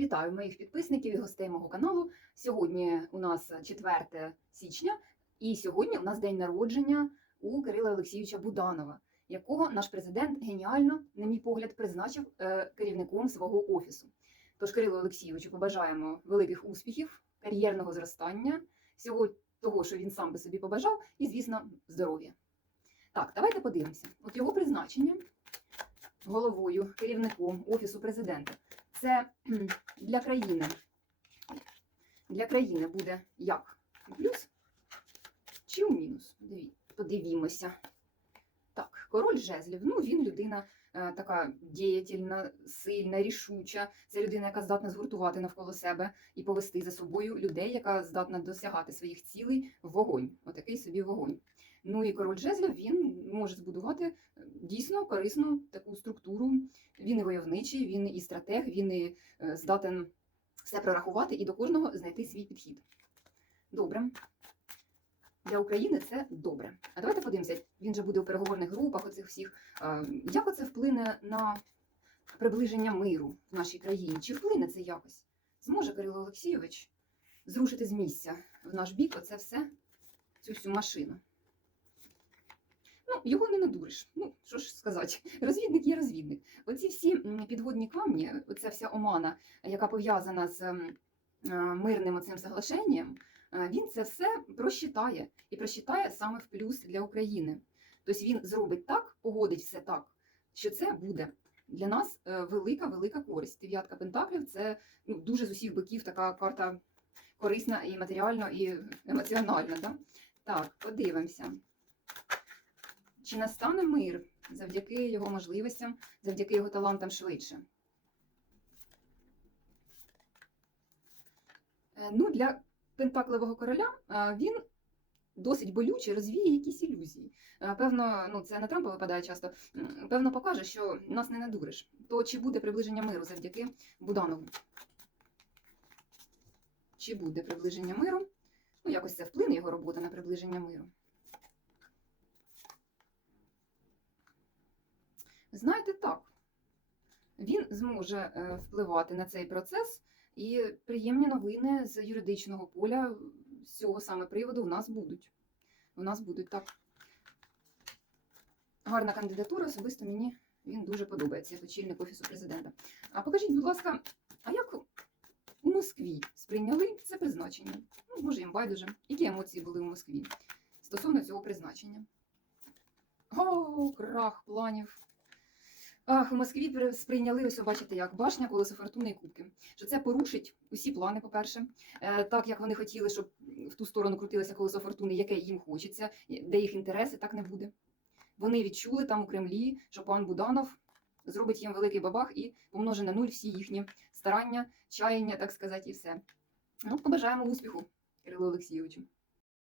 Вітаю моїх підписників і гостей мого каналу. Сьогодні у нас 4 січня, і сьогодні у нас день народження у Кирила Олексійовича Буданова, якого наш президент геніально, на мій погляд, призначив е, керівником свого офісу. Тож Кирилу Олексійовичу побажаємо великих успіхів, кар'єрного зростання, всього того, що він сам би собі побажав, і, звісно, здоров'я. Так, давайте подивимося. От його призначення головою, керівником офісу президента. Це для країни. Для країни буде як? Плюс чи у мінус? Подивімося. Так, король жезлів. Ну, він людина е, така діятельна, сильна, рішуча. Це людина, яка здатна згуртувати навколо себе і повести за собою людей, яка здатна досягати своїх цілей вогонь. Отакий собі вогонь. Ну і король жезлів він може збудувати е, дійсно корисну таку структуру. Він і войовничий, він і стратег, він і е, здатен все прорахувати і до кожного знайти свій підхід. Добре. Для України це добре. А давайте подивимося, він же буде у переговорних групах оцих всіх. Як оце вплине на приближення миру в нашій країні? Чи вплине це якось? Зможе Кирило Олексійович зрушити з місця в наш бік оце все, цю всю машину? Його не надуриш. Ну, що ж сказати, розвідник є розвідник. Оці всі підводні камні, оця вся омана, яка пов'язана з мирним оцим соглашенням, він це все просчитає і просчитає саме в плюс для України. Тобто він зробить так, погодить все так, що це буде для нас е, велика, велика користь. Дев'ятка пентаклів це ну, дуже з усіх боків така карта корисна і матеріально, і емоціонально. Да? Так, подивимося. Чи настане мир завдяки його можливостям, завдяки його талантам швидше? Е, Ну, для пентакливого короля е, він досить болюче розвіє якісь ілюзії. Е, Певно, ну це на Трампа випадає часто. Певно, покаже, що нас не надуриш. То чи буде приближення миру завдяки Буданову? Чи буде приближення миру? Ну, якось це вплине його робота на приближення миру. Знаєте, так. Він зможе е, впливати на цей процес, і приємні новини з юридичного поля з цього саме приводу у нас будуть. У нас будуть так. Гарна кандидатура, особисто мені він дуже подобається, як очільник Офісу президента. А покажіть, будь ласка, а як у Москві сприйняли це призначення? Ну, може, їм байдуже. Які емоції були у Москві стосовно цього призначення? О, крах планів. Ах, у Москві сприйняли, ось бачите, як башня, колесо фортуни і кубки. Що це порушить усі плани, по-перше, Е, так як вони хотіли, щоб в ту сторону крутилося колесо фортуни, яке їм хочеться, де їх інтереси, так не буде. Вони відчули там у Кремлі, що пан Буданов зробить їм великий бабах і помножить на нуль всі їхні старання, чаяння, так сказати, і все. Ну, побажаємо успіху, Кирилу Олексійовичу.